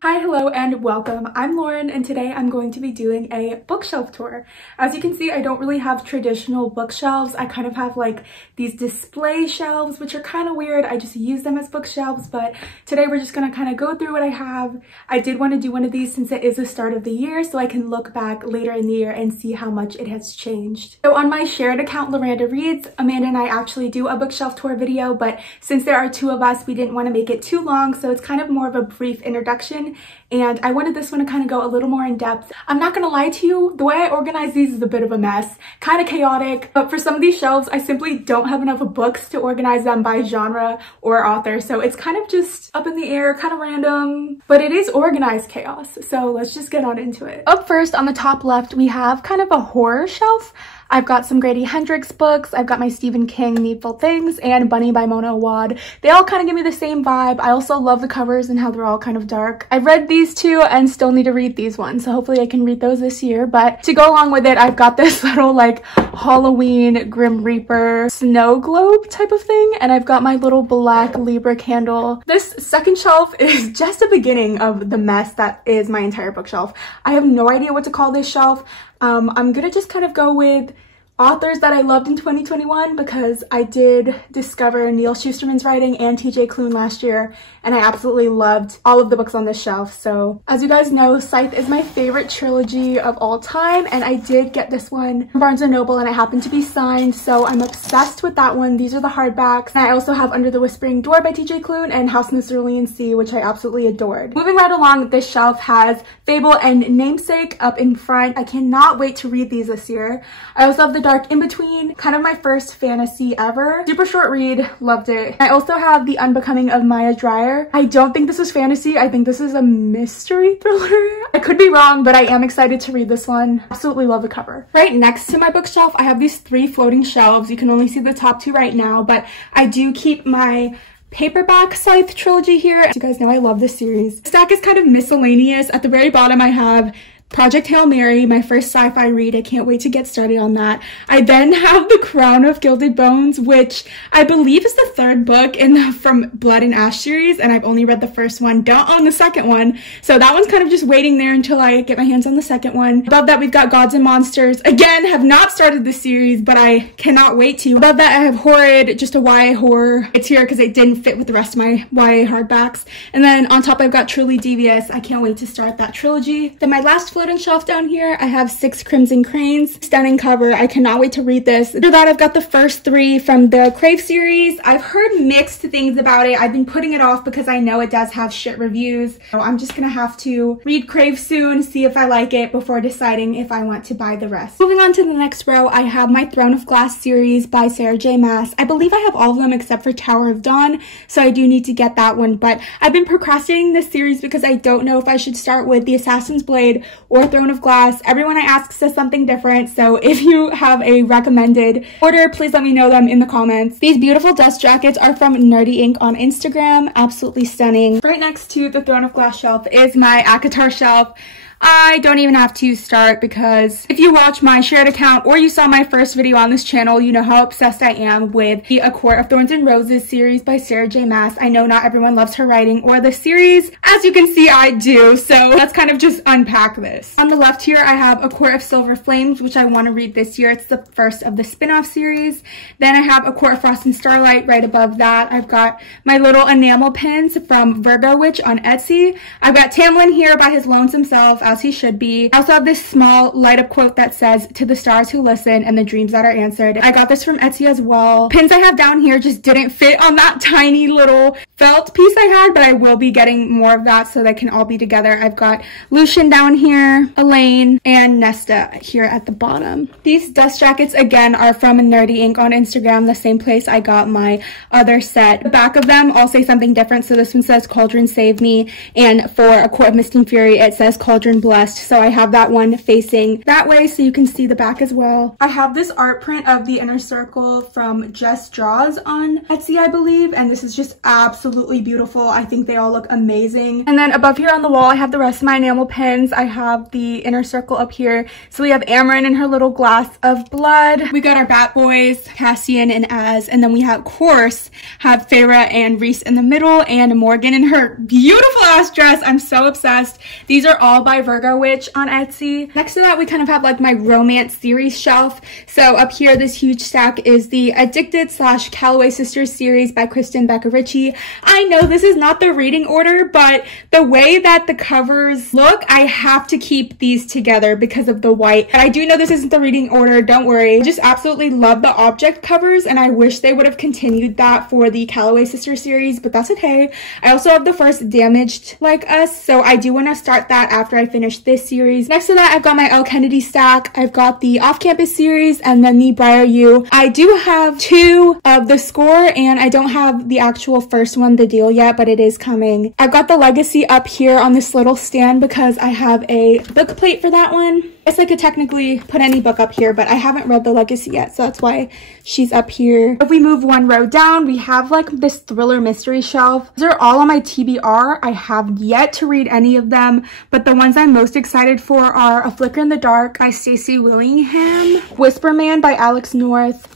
Hi, hello, and welcome. I'm Lauren, and today I'm going to be doing a bookshelf tour. As you can see, I don't really have traditional bookshelves. I kind of have like these display shelves, which are kind of weird. I just use them as bookshelves, but today we're just gonna kind of go through what I have. I did want to do one of these since it is the start of the year, so I can look back later in the year and see how much it has changed. So on my shared account, Loranda Reads, Amanda and I actually do a bookshelf tour video, but since there are two of us, we didn't want to make it too long, so it's kind of more of a brief introduction. And I wanted this one to kind of go a little more in depth. I'm not gonna lie to you, the way I organize these is a bit of a mess, kind of chaotic, but for some of these shelves, I simply don't have enough books to organize them by genre or author, so it's kind of just up in the air, kind of random, but it is organized chaos, so let's just get on into it. Up first, on the top left, we have kind of a horror shelf. I've got some Grady Hendrix books, I've got my Stephen King Needful Things, and Bunny by Mona Awad. They all kind of give me the same vibe. I also love the covers and how they're all kind of dark. I've read these two and still need to read these ones, so hopefully I can read those this year. But to go along with it, I've got this little like Halloween Grim Reaper snow globe type of thing, and I've got my little black Libra candle. This second shelf is just the beginning of the mess that is my entire bookshelf. I have no idea what to call this shelf. I'm gonna just kind of go with authors that I loved in 2021 because I did discover Neal Shusterman's writing and TJ Klune last year, and I absolutely loved all of the books on this shelf. So as you guys know, Scythe is my favorite trilogy of all time, and I did get this one from Barnes & Noble and it happened to be signed, so I'm obsessed with that one. These are the hardbacks. And I also have Under the Whispering Door by TJ Klune and House in the Cerulean Sea, which I absolutely adored. Moving right along, this shelf has Fable and Namesake up in front. I cannot wait to read these this year. I also have The Dark In-Between, kind of my first fantasy ever. Super short read, loved it. I also have The Unbecoming of Maya Dyer. I don't think this is fantasy, I think this is a mystery thriller. I could be wrong, but I am excited to read this one. Absolutely love the cover. Right next to my bookshelf, I have these three floating shelves. You can only see the top two right now, but I do keep my paperback Scythe trilogy here. As you guys know, I love this series. The stack is kind of miscellaneous. At the very bottom, I have Project Hail Mary, my first sci-fi read. I can't wait to get started on that. I then have The Crown of Gilded Bones, which I believe is the third book in the From Blood and Ash series, and I've only read the first one. Don't own the second one, so that one's kind of just waiting there until I get my hands on the second one. Above that, we've got Gods and Monsters. Again, have not started the series, but I cannot wait to. Above that, I have Horrid, just a YA horror. It's here because it didn't fit with the rest of my YA hardbacks. And then on top, I've got Truly Devious. I can't wait to start that trilogy. Then my last floating shelf down here, I have Six Crimson Cranes. Stunning cover. I cannot wait to read this. After that, I've got the first three from the Crave series. I've heard mixed things about it. I've been putting it off because I know it does have shit reviews. So I'm just gonna have to read Crave soon, see if I like it before deciding if I want to buy the rest. Moving on to the next row, I have my Throne of Glass series by Sarah J. Maas. I believe I have all of them except for Tower of Dawn, so I do need to get that one, but I've been procrastinating this series because I don't know if I should start with The Assassin's Blade or Throne of Glass. Everyone I ask says something different, so if you have a recommended order, please let me know them in the comments. These beautiful dust jackets are from Nerdy Ink on Instagram. Absolutely stunning. Right next to the Throne of Glass shelf is my ACOTAR shelf. I don't even have to start because if you watch my shared account or you saw my first video on this channel, you know how obsessed I am with the A Court of Thorns and Roses series by Sarah J. Maas. I know not everyone loves her writing or the series. As you can see, I do, so let's kind of just unpack this. On the left here, I have A Court of Silver Flames, which I want to read this year. It's the first of the spin-off series. Then I have A Court of Frost and Starlight right above that. I've got my little enamel pins from Virgo Witch on Etsy. I've got Tamlin here by his lonesome self, as he should be. I also have this small light up quote that says, "To the stars who listen and the dreams that are answered." I got this from Etsy as well. Pins I have down here just didn't fit on that tiny little felt piece I had, but I will be getting more of that so they can all be together. I've got Lucian down here, Elaine, and Nesta here at the bottom. These dust jackets again are from Nerdy Ink on Instagram, the same place I got my other set. The back of them all say something different, so this one says Cauldron Save Me, and for A Court of Mist and Fury it says Cauldron Blessed, so I have that one facing that way so you can see the back as well. I have this art print of the inner circle from Jess Draws on Etsy, I believe, and this is just absolutely absolutely beautiful. I think they all look amazing. And then above here on the wall, I have the rest of my enamel pins. I have the inner circle up here. So we have Amryn in her little glass of blood. We got our Bat Boys, Cassian and Az. And then we have, of course, have Feyre and Rhys in the middle and Morgan in her beautiful ass dress. I'm so obsessed. These are all by Virgo Witch on Etsy. Next to that, we kind of have like my romance series shelf. So up here, this huge stack is the Addicted / Calloway Sisters series by Kristen Becca Ritchie. I know this is not the reading order, but the way that the covers look, I have to keep these together because of the white. And I do know this isn't the reading order, don't worry. I just absolutely love the object covers, and I wish they would have continued that for the Calloway Sisters series, but that's okay. I also have the first Damaged Like Us, so I do want to start that after I finish this series. Next to that, I've got my Elle Kennedy stack. I've got the Off Campus series and then the Briar U. I do have 2 of the Score, and I don't have the actual first one, The Deal, yet, but it is coming. I've got the Legacy up here on this little stand because I have a book plate for that one. I guess I could technically put any book up here, but I haven't read the Legacy yet, so that's why she's up here. If we move one row down, we have like this thriller mystery shelf. These are all on my TBR. I have yet to read any of them, but the ones I'm most excited for are A Flicker in the Dark by Stacey Willingham, Whisper Man by Alex North,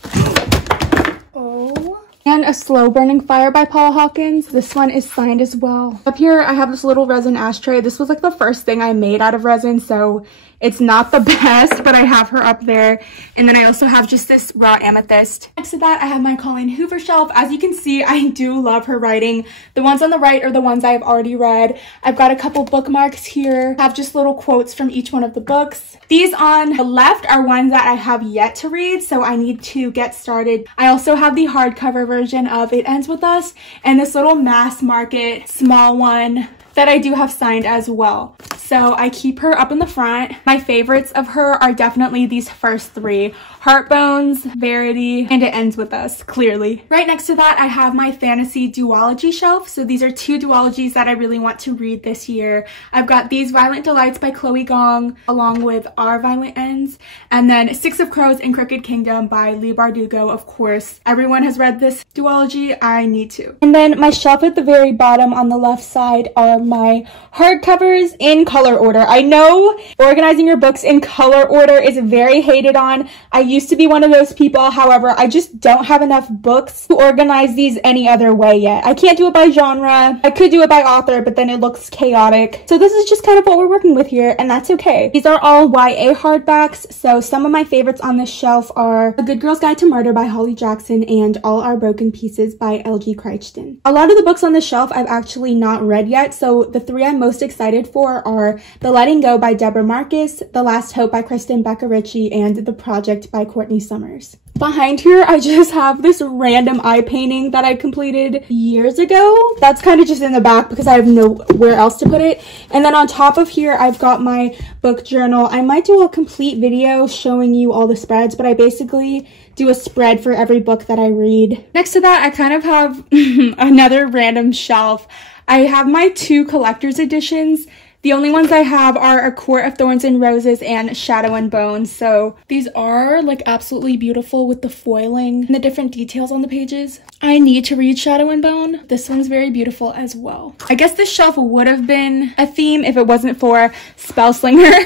and A Slow Burning Fire by Paula Hawkins. This one is signed as well. Up here, I have this little resin ashtray. This was like the first thing I made out of resin, so it's not the best, but I have her up there. And then I also have just this raw amethyst. Next to that, I have my Colleen Hoover shelf. As you can see, I do love her writing. The ones on the right are the ones I've already read. I've got a couple bookmarks here. I have just little quotes from each one of the books. These on the left are ones that I have yet to read, so I need to get started. I also have the hardcover version of It Ends With Us and this little mass market small one that I do have signed as well. So I keep her up in the front. My favorites of her are definitely these first 3. Heartbones, Verity, and It Ends With Us, clearly. Right next to that, I have my fantasy duology shelf. So these are 2 duologies that I really want to read this year. I've got These Violent Delights by Chloe Gong, along with Our Violent Ends, and then 6 of Crows and Crooked Kingdom by Leigh Bardugo, of course. Everyone has read this duology, I need to. And then my shelf at the very bottom on the left side are my hardcovers in color order. I know organizing your books in color order is very hated on. I used to be one of those people, however, I just don't have enough books to organize these any other way yet. I can't do it by genre. I could do it by author, but then it looks chaotic. So this is just kind of what we're working with here, and that's okay. These are all YA hardbacks, so some of my favorites on this shelf are A Good Girl's Guide to Murder by Holly Jackson and All Our Broken Pieces by L.G. Crichton. A lot of the books on this shelf I've actually not read yet, so the 3 I'm most excited for are The Letting Go by Deborah Marcus, The Last Hope by Kristen Becca Ritchie, and The Project by Courtney Summers. Behind here, I just have this random eye painting that I completed years ago. That's kind of just in the back because I have nowhere else to put it. And then on top of here, I've got my book journal. I might do a complete video showing you all the spreads, but I basically do a spread for every book that I read. Next to that, I kind of have another random shelf. I have my 2 collector's editions. The only ones I have are A Court of Thorns and Roses and Shadow and Bone. So these are like absolutely beautiful with the foiling and the different details on the pages. I need to read Shadow and Bone. This one's very beautiful as well. I guess this shelf would have been a theme if it wasn't for Spellslinger.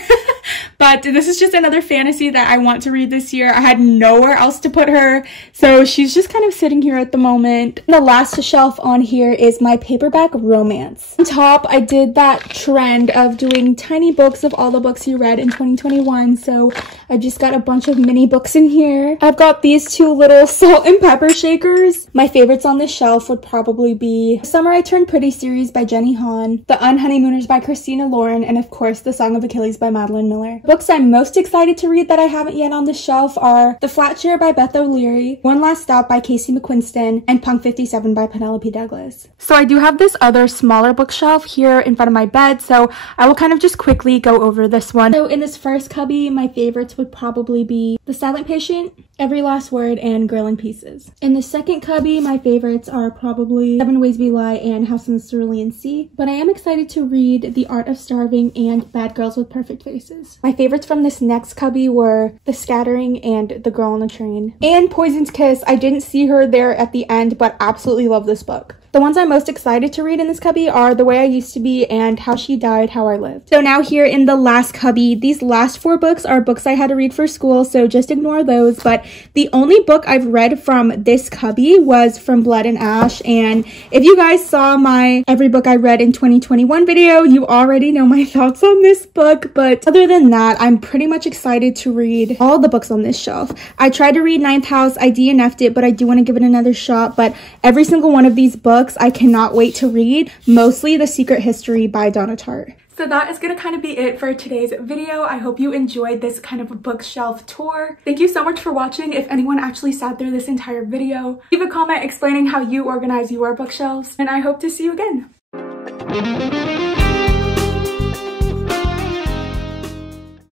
But this is just another fantasy that I want to read this year. I had nowhere else to put her, so she's just kind of sitting here at the moment. The last shelf on here is my paperback romance. On top, I did that trend of doing tiny books of all the books you read in 2021, so I just got a bunch of mini books in here. I've got these 2 little salt and pepper shakers. My favorites on this shelf would probably be The Summer I Turned Pretty series by Jenny Han, The Unhoneymooners by Christina Lauren, and of course The Song of Achilles by Madeline Miller. Books I'm most excited to read that I haven't yet on this shelf are The Flat Chair by Beth O'Leary, One Last Stop by Casey McQuiston, and Punk 57 by Penelope Douglas. So I do have this other smaller bookshelf here in front of my bed, so I will kind of just quickly go over this one. So in this first cubby, my favorites would probably be The Silent Patient, Every Last Word, and Girl in Pieces. In the second cubby, my favorites are probably 7 Ways We Lie and House in the Cerulean Sea, but I am excited to read The Art of Starving and Bad Girls with Perfect Faces. My favorites from this next cubby were The Scattering and The Girl on the Train. And Poison's Kiss. I didn't see her there at the end, but absolutely love this book. The ones I'm most excited to read in this cubby are The Way I Used to Be and How She Died, How I Lived. So now here in the last cubby, these last 4 books are books I had to read for school, so just ignore those. But the only book I've read from this cubby was From Blood and Ash, and if you guys saw my every book I read in 2021 video, you already know my thoughts on this book. But other than that, I'm pretty much excited to read all the books on this shelf. I tried to read Ninth House, I DNF'd it, but I do want to give it another shot. But every single one of these books I cannot wait to read, mostly The Secret History by Donna Tartt. So that is going to kind of be it for today's video. I hope you enjoyed this kind of a bookshelf tour. Thank you so much for watching. If anyone actually sat through this entire video, leave a comment explaining how you organize your bookshelves, and I hope to see you again.